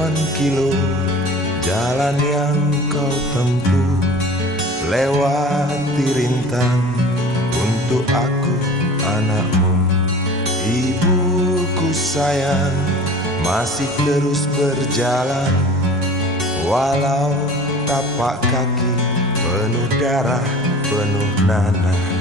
ribuan kilo jalan yang kau tempuh, lewati rintang untuk aku anakmu. Ibuku sayang masih terus berjalan, walau tapak kaki penuh darah, penuh nanah.